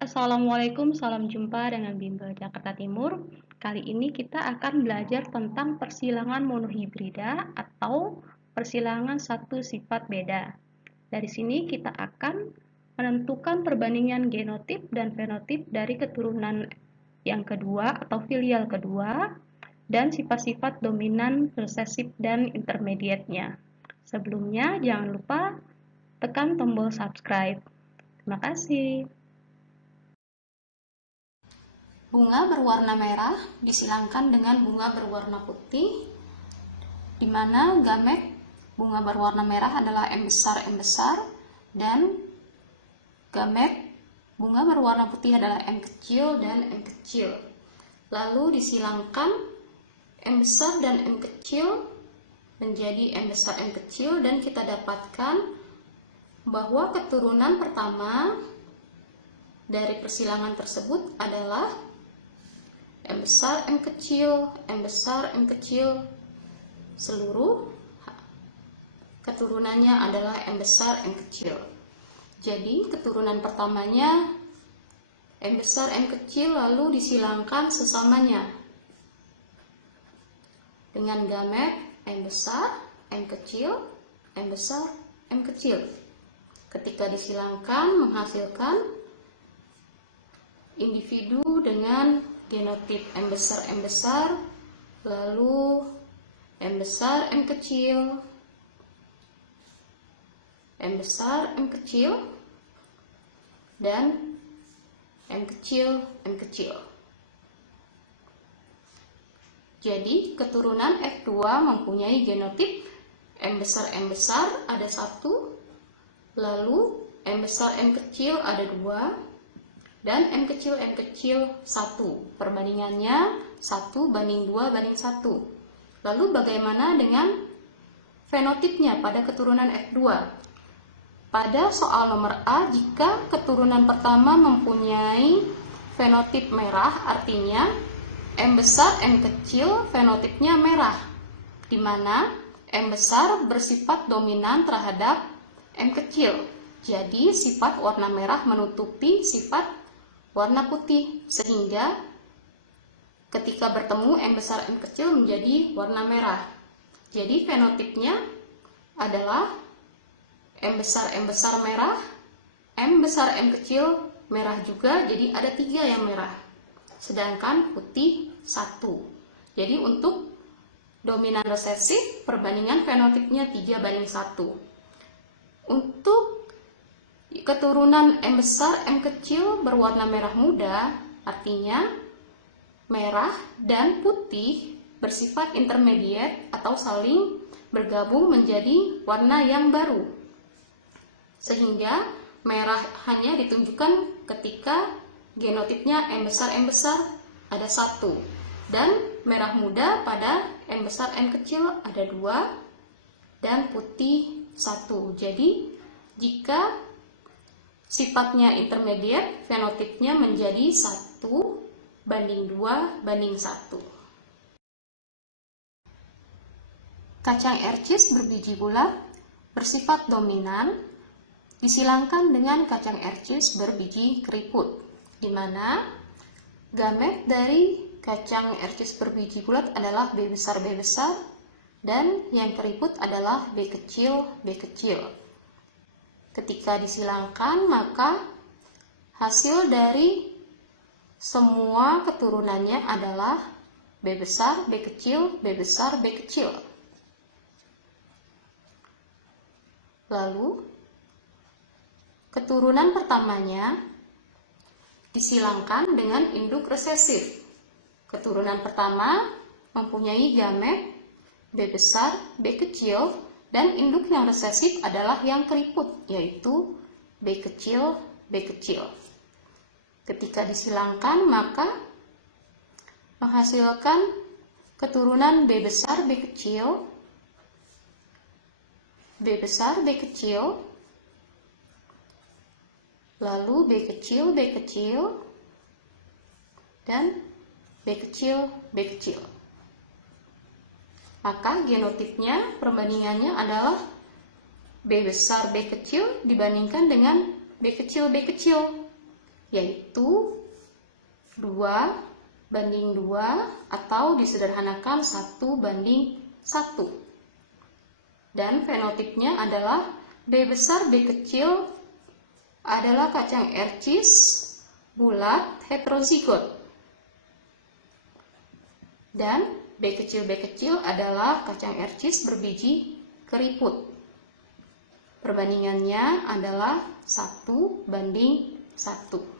Assalamualaikum, salam jumpa dengan Bimbel Jakarta Timur. Kali ini kita akan belajar tentang persilangan monohibrida atau persilangan satu sifat beda. Dari sini kita akan menentukan perbandingan genotip dan fenotip dari keturunan yang kedua atau filial kedua dan sifat-sifat dominan, resesif, dan intermediate-nya. Sebelumnya, jangan lupa tekan tombol subscribe. Terima kasih. Bunga berwarna merah disilangkan dengan bunga berwarna putih, di mana gamet bunga berwarna merah adalah M besar, dan gamet bunga berwarna putih adalah M kecil dan M kecil. Lalu disilangkan M besar dan M kecil menjadi M besar M kecil, dan kita dapatkan bahwa keturunan pertama dari persilangan tersebut adalah M besar M kecil, M besar M kecil. Seluruh keturunannya adalah M besar M kecil. Jadi keturunan pertamanya M besar M kecil, lalu disilangkan sesamanya dengan gamet M besar M kecil, M besar M kecil. Ketika disilangkan menghasilkan individu dengan genotip M besar, lalu M besar M kecil, M besar M kecil, dan M kecil M kecil. Jadi keturunan F2 mempunyai genotip M besar ada 1, lalu M besar M kecil ada 2, dan M kecil 1. Perbandingannya 1:2:1. Lalu bagaimana dengan fenotipnya pada keturunan F2? Pada soal nomor A, jika keturunan pertama mempunyai fenotip merah, artinya M besar M kecil fenotipnya merah, di mana M besar bersifat dominan terhadap M kecil. Jadi sifat warna merah menutupi sifat warna putih, sehingga ketika bertemu M besar M kecil menjadi warna merah. Jadi fenotipnya adalah M besar merah, M besar M kecil merah juga, jadi ada 3 yang merah, sedangkan putih 1. Jadi untuk dominan resesif perbandingan fenotipnya 3:1. Untuk keturunan M besar M kecil berwarna merah muda, artinya merah dan putih bersifat intermediate atau saling bergabung menjadi warna yang baru, sehingga merah hanya ditunjukkan ketika genotipnya M besar ada 1, dan merah muda pada M besar M kecil ada 2, dan putih 1. Jadi jika sifatnya intermediate, fenotipnya menjadi 1:2:1. Kacang ercis berbiji bulat bersifat dominan disilangkan dengan kacang ercis berbiji keriput, di mana gamet dari kacang ercis berbiji bulat adalah B besar dan yang keriput adalah B kecil. Ketika disilangkan, maka hasil dari semua keturunannya adalah B besar, B kecil, B besar, B kecil. Lalu keturunan pertamanya disilangkan dengan induk resesif. Keturunan pertama mempunyai gamet B besar, B kecil, dan induk yang resesif adalah yang keriput, yaitu B kecil, B kecil. Ketika disilangkan, maka menghasilkan keturunan B besar, B kecil, B besar, B kecil, lalu B kecil, B kecil, dan B kecil, B kecil. Maka genotipnya perbandingannya adalah B besar B kecil dibandingkan dengan B kecil B kecil. yaitu 2:2 atau disederhanakan 1:1. Dan fenotipnya adalah B besar B kecil adalah kacang ercis bulat heterozigot. Dan B kecil adalah kacang ercis berbiji keriput. Perbandingannya adalah 1:1.